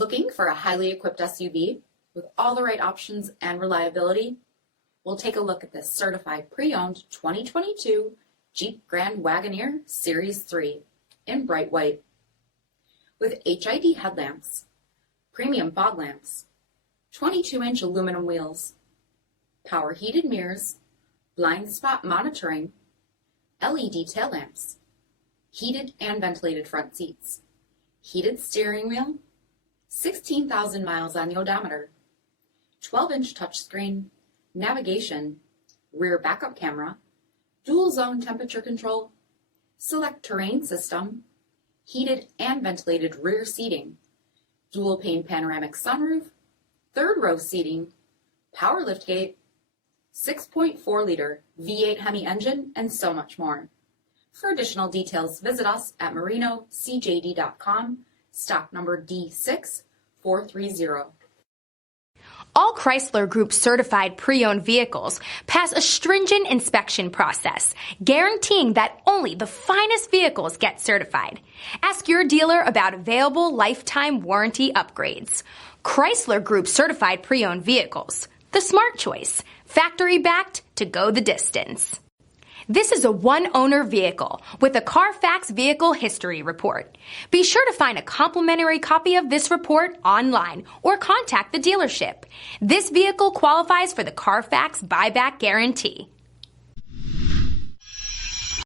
Looking for a highly equipped SUV with all the right options and reliability? We'll take a look at this certified pre-owned 2022 Jeep Grand Wagoneer Series 3 in bright white. With HID headlamps, premium fog lamps, 22-inch aluminum wheels, power heated mirrors, blind spot monitoring, LED tail lamps, heated and ventilated front seats, heated steering wheel, 16,000 miles on the odometer, 12-inch touchscreen, navigation, rear backup camera, dual zone temperature control, select terrain system, heated and ventilated rear seating, dual pane panoramic sunroof, third row seating, power liftgate, 6.4-liter V8 HEMI engine, and so much more. For additional details, visit us at marinocjd.com, stock number D6430. All Chrysler Group certified pre-owned vehicles pass a stringent inspection process, guaranteeing that only the finest vehicles get certified. Ask your dealer about available lifetime warranty upgrades. Chrysler Group certified pre-owned vehicles, the smart choice, factory backed to go the distance. This is a one-owner vehicle with a CARFAX vehicle history report. Be sure to find a complimentary copy of this report online or contact the dealership. This vehicle qualifies for the CARFAX buyback guarantee.